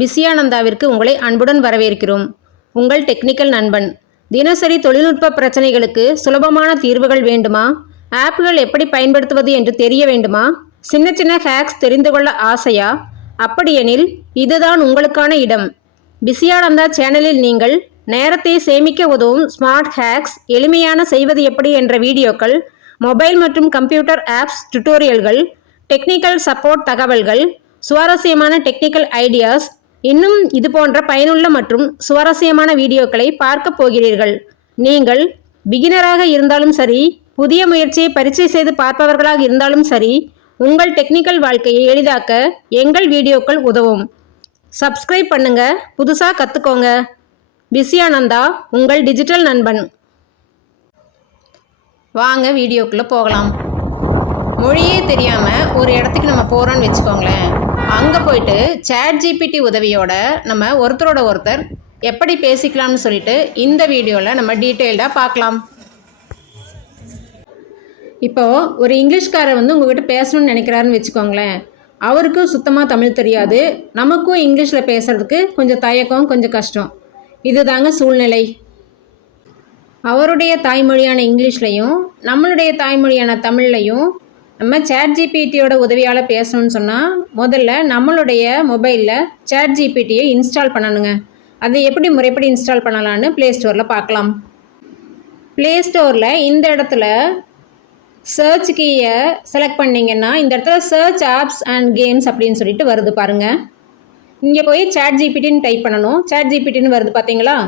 பிஸியானந்தாவிற்கு உங்களை அன்புடன் வரவேற்கிறோம். உங்கள் டெக்னிக்கல் நண்பன். தினசரி தொழில்நுட்ப பிரச்சனைகளுக்கு சுலபமான தீர்வுகள் வேண்டுமா? ஆப்புகள் எப்படி பயன்படுத்துவது என்று தெரிய வேண்டுமா? சின்ன சின்ன ஹேக்ஸ் தெரிந்து கொள்ள ஆசையா? அப்படியெனில் இதுதான் உங்களுக்கான இடம். பிஸியானந்தா சேனலில் நீங்கள் நேரத்தை சேமிக்க உதவும் ஸ்மார்ட் ஹேக்ஸ் எளிமையான செய்வது எப்படி என்ற வீடியோக்கள் மொபைல் மற்றும் கம்ப்யூட்டர் ஆப்ஸ் டுட்டோரியல்கள் டெக்னிக்கல் சப்போர்ட் தகவல்கள் சுவாரஸ்யமான டெக்னிக்கல் ஐடியாஸ் இன்னும் இது போன்ற பயனுள்ள மற்றும் சுவாரஸ்யமான வீடியோக்களை பார்க்க போகிறீர்கள். நீங்கள் பிகினராக இருந்தாலும் சரி புதிய முயற்சியை பரீட்சை செய்து பார்ப்பவர்களாக இருந்தாலும் சரி உங்கள் டெக்னிக்கல் வாழ்க்கையை எளிதாக்க எங்கள் வீடியோக்கள் உதவும். சப்ஸ்கிரைப் பண்ணுங்க புதுசாக கற்றுக்கோங்க பிஸியானந்தா உங்கள் டிஜிட்டல் நண்பன். வாங்க வீடியோக்குள்ளே போகலாம். மொழியே தெரியாமல் ஒரு இடத்துக்கு நம்ம போகிறோன்னு வச்சுக்கோங்களேன். அங்கே போயிட்டு சேட் ஜிபிடி உதவியோட நம்ம ஒருத்தரோட ஒருத்தர் எப்படி பேசிக்கலாம்னு சொல்லிட்டு இந்த வீடியோவில் நம்ம டீட்டெயில்டாக பார்க்கலாம் இப்போது ஒரு இங்கிலீஷ்காரர் வந்து உங்ககிட்ட பேசணும்னு நினைக்கிறாருன்னு வச்சுக்கோங்களேன். அவருக்கும் சுத்தமாக தமிழ் தெரியாது. நமக்கும் இங்கிலீஷில் பேசுகிறதுக்கு கொஞ்சம் தயக்கம் கொஞ்சம் கஷ்டம். இதுதாங்க சூழ்நிலை. அவருடைய தாய்மொழியான இங்கிலீஷ்லையும் நம்மளுடைய தாய்மொழியான தமிழ்லையும் நம்ம சேட் ஜிபிடியோட உதவியால் பேசணும்னு சொன்னால் முதல்ல நம்மளுடைய மொபைலில் சேட் ஜிபிடியை இன்ஸ்டால் பண்ணணுங்க. அதை எப்படி முறைப்படி இன்ஸ்டால் பண்ணலான்னு ப்ளே ஸ்டோரில் பார்க்கலாம். ப்ளே ஸ்டோரில் இந்த இடத்துல சர்ச் கீயை செலக்ட் பண்ணிங்கன்னா இந்த இடத்துல சர்ச் ஆப்ஸ் அண்ட் கேம்ஸ் அப்படின்னு சொல்லிட்டு வருது பாருங்கள் இங்கே போய் சேட் ஜிபிடின்னு டைப் பண்ணணும். சேட் ஜிபிடின்னு வருது பார்த்தீங்களா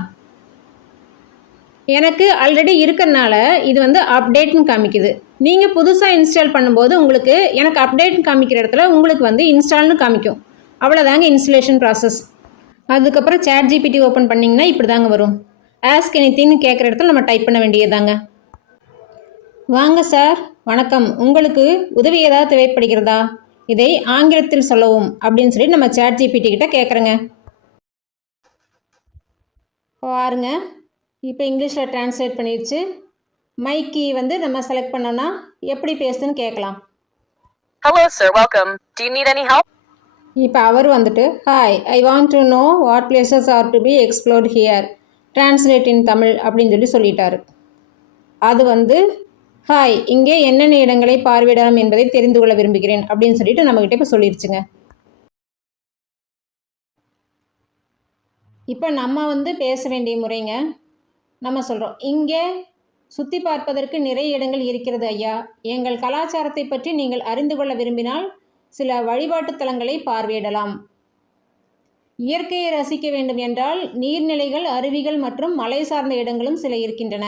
எனக்கு ஆல்ரெடி இருக்கிறனால இது வந்து அப்டேட்னு காமிக்குது. நீங்கள் புதுசாக இன்ஸ்டால் பண்ணும்போது உங்களுக்கு எனக்கு அப்டேட்னு காமிக்கிற இடத்துல உங்களுக்கு வந்து இன்ஸ்டால்னு காமிக்கும். அவ்வளோதாங்க இன்ஸ்டலேஷன் ப்ராசஸ் அதுக்கப்புறம் சேட் ஜிபிடி ஓப்பன் பண்ணிங்கன்னா இப்படி தாங்க வரும் ஆஸ்க் எனித்தின்னு கேட்குற இடத்துல நம்ம டைப் பண்ண வேண்டியதாங்க வாங்க சார் வணக்கம். உங்களுக்கு உதவி ஏதாவது தேவைப்படுகிறதா? இதை ஆங்கிலத்தில் சொல்லவும் அப்படின்னு சொல்லி நம்ம சேட் ஜிபிடி கிட்ட கேட்குறேங்க பாருங்க. இப்போ இங்கிலீஷில் ட்ரான்ஸ்லேட் பண்ணிடுச்சு. மைக்கி வந்து நம்ம செலக்ட் பண்ணோன்னா எப்படி பேசுதுன்னு கேட்கலாம் Hello, sir. Welcome. Do you need any help? இப்போ அவர் வந்துட்டு hi I want to know what places are to be explored here translate in Tamil அப்படின்னு சொல்லி சொல்லிட்டாரு அது வந்து ஹாய் இங்கே என்னென்ன இடங்களை பார்வையிடலாம் என்பதை தெரிந்து கொள்ள விரும்புகிறேன் அப்படின்னு சொல்லிட்டு நம்மக்கிட்ட இப்போ சொல்லிருச்சுங்க இப்போ நம்ம வந்து பேச வேண்டிய முறைங்க நம்ம சொல்கிறோம் இங்கே சுற்றி பார்ப்பதற்கு நிறைய இடங்கள் இருக்கிறது ஐயா. எங்கள் கலாச்சாரத்தை பற்றி நீங்கள் அறிந்து கொள்ள விரும்பினால் சில வழிபாட்டு தலங்களை பார்வையிடலாம். இயற்கையை ரசிக்க வேண்டும் என்றால் நீர்நிலைகள் அருவிகள் மற்றும் மலை சார்ந்த இடங்களும் சில இருக்கின்றன.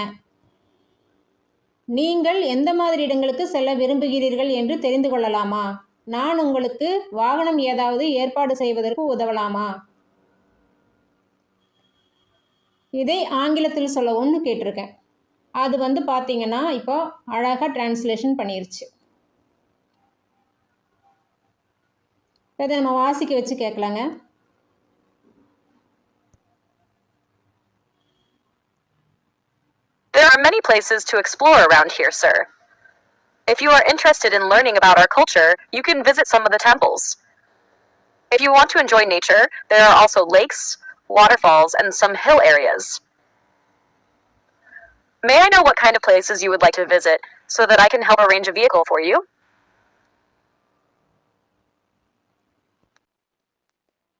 நீங்கள் எந்த மாதிரி இடங்களுக்கு செல்ல விரும்புகிறீர்கள் என்று தெரிந்து கொள்ளலாமா? நான் உங்களுக்கு வாகனம் ஏதாவது ஏற்பாடு செய்வதற்கு உதவலாமா? இதை ஆங்கிலத்தில் சொல்லவும்னு கேட்டிருக்கேன். அது வந்து பார்த்தீங்கன்னா இப்போ அழகாக டிரான்ஸ்லேஷன் பண்ணிருச்சு இதை நம்ம வாசிக்க வச்சு கேட்கலாங்க There are many places to explore around here, sir. If you are interested in learning about our culture, you can visit some of the temples. If you want to enjoy nature, there are also lakes, waterfalls, and some hill areas. May I know what kind of places you would like to visit so that I can help arrange a vehicle for you?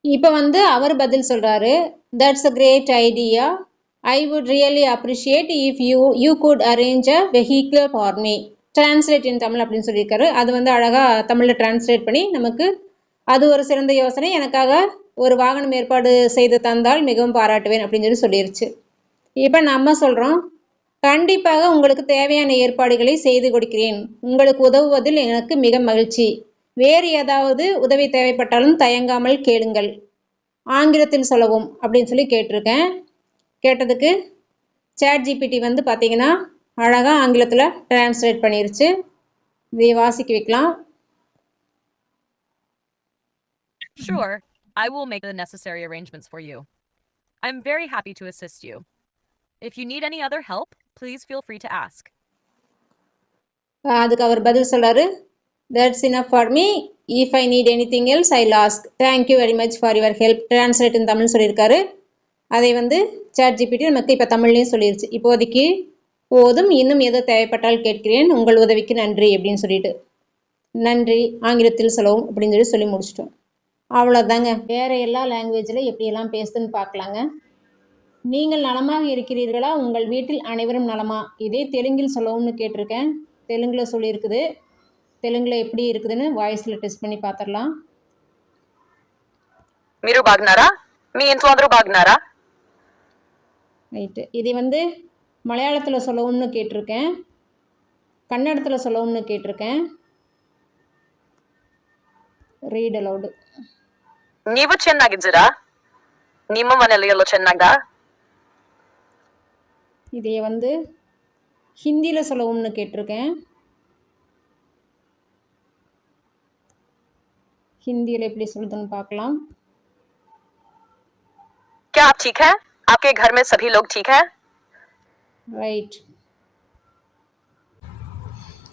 இப்போ வந்து அவர் பதில் சொல்கிறாரு that's a great idea I would really appreciate if you you could arrange a vehicle for me translate in Tamil அப்படின்னு சொல்லியிருக்காரு. அது வந்து அழகாக தமிழில் டிரான்ஸ்லேட் பண்ணி நமக்கு அது ஒரு சிறந்த யோசனை. எனக்காக ஒரு வாகனம் ஏற்பாடு செய்து தந்தால் மிகவும் பாராட்டுவேன் அப்படின்னு சொல்லி சொல்லிருச்சு. இப்போ நம்ம சொல்கிறோம் கண்டிப்பாக உங்களுக்கு தேவையான ஏற்பாடுகளை செய்து கொடுக்கிறேன். உங்களுக்கு உதவுவதில் எனக்கு மிக மகிழ்ச்சி. வேறு ஏதாவது உதவி தேவைப்பட்டாலும் தயங்காமல் கேளுங்கள். ஆங்கிலத்தில் சொல்லவும் அப்படின்னு சொல்லி கேட்டிருக்கேன். கேட்டதுக்கு சேட் ஜிபிடி வந்து பார்த்தீங்கன்னா அழகாக ஆங்கிலத்தில் டிரான்ஸ்லேட் பண்ணிருச்சு. இதை வாசிக்க வைக்கலாம். Sure, I will make the necessary arrangements for you. I'm very happy to assist you. If you need any other help, please feel free to ask. அதுக்கு அவர் பதில் சொல்றாரு. That's enough for me if I need anything else I ask thank you very much for your help translate in Tamil சொல்லியிருக்காரு. அதை வந்து chat GPT நமக்கு இப்போ தமிழ்லையும் சொல்லிருச்சு. இப்போதைக்கு போதும் இன்னும் ஏதோ தேவைப்பட்டால் கேட்கிறேன். உங்கள் உதவிக்கு நன்றி அப்படின்னு சொல்லிட்டு. நன்றி ஆங்கிலத்தில் சொல்லவும் அப்படின்னு சொல்லி சொல்லி முடிச்சிட்டோம். அவ்வளோதாங்க வேறு எல்லா லாங்குவேஜில் எப்படியெல்லாம் பேசுதுன்னு பார்க்கலாங்க. நீங்கள் நலமாக இருக்கிறீர்களா? உங்கள் வீட்டில் அனைவரும் நலமா? இதே தெலுங்கில் சொல்லவும்னு கேட்டிருக்கேன். தெலுங்கில் சொல்லியிருக்குது. தெலுங்கில் எப்படி இருக்குதுன்னு வாய்ஸில் டெஸ்ட் பண்ணி பார்த்துடலாம். మీరు బాగున్నారా మీ ఇంట్లో అందరూ బాగున్నారా ரைட்டு இதை வந்து மலையாளத்தில் சொல்லவும்னு கேட்டிருக்கேன். கன்னடத்தில் சொல்லவும்னு கேட்டிருக்கேன். ரீட் அலவுடு నీవు చెన్నాగిద్దిరా నిమ్మ మనలియలో చెన్నాగా இதை வந்து ஹிந்தியில் சொல்லவும்னு கேட்டிருக்கேன் ஹிந்தியில் எப்படி சொல்லுதுன்னு பார்க்கலாம் क्या आप ठीक हैं आपके घर में सभी लोग ठीक हैं ரைட்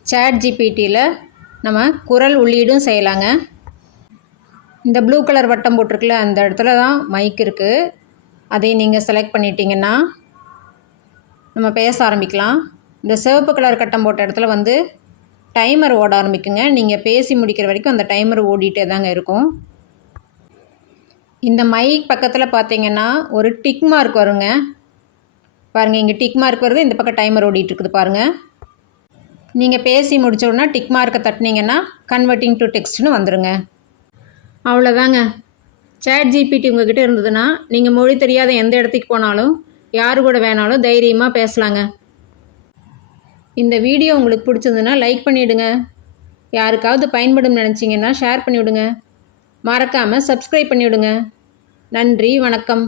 சேட் ஜிபிடியில் நம்ம குரல் உள்ளீடும் செய்யலாங்க இந்த ப்ளூ கலர் வட்டம் போட்டிருக்குல்ல அந்த இடத்துல தான் மைக் இருக்குது அதை நீங்கள் செலக்ட் பண்ணிட்டீங்கன்னா நம்ம பேச ஆரம்பிக்கலாம். இந்த சிவப்பு கலர் கட்டம் போட்ட இடத்துல வந்து டைமர் ஓட ஆரம்பிக்குங்க. நீங்கள் பேசி முடிக்கிற வரைக்கும் அந்த டைமர் ஓடிட்டே தாங்க இருக்கும். இந்த மைக் பக்கத்தில் பார்த்தீங்கன்னா ஒரு டிக் மார்க் வருங்க. பாருங்கள் இங்கே டிக் மார்க் வருது. இந்த பக்கம் டைமர் ஓடிட்டுருக்குது பாருங்கள் நீங்கள் பேசி முடிச்ச உடனே டிக் மார்க்கை தட்டினீங்கன்னா கன்வெர்ட்டிங் டு டெக்ஸ்ட்னு வந்துடுங்க அவ்வளோதாங்க சேட் ஜிபிடி உங்ககிட்ட இருந்ததுன்னா நீங்கள் மொழி தெரியாத எந்த இடத்துக்கு போனாலும் யார் கூட வேணாலும் தைரியமாக பேசலாங்க. இந்த வீடியோ உங்களுக்கு பிடிச்சிருந்துன்னா லைக் பண்ணிவிடுங்க யாருக்காவது பயன்படும் நினச்சிங்கன்னா ஷேர் பண்ணிவிடுங்க. மறக்காமல் சப்ஸ்கிரைப் பண்ணிவிடுங்க. நன்றி வணக்கம்.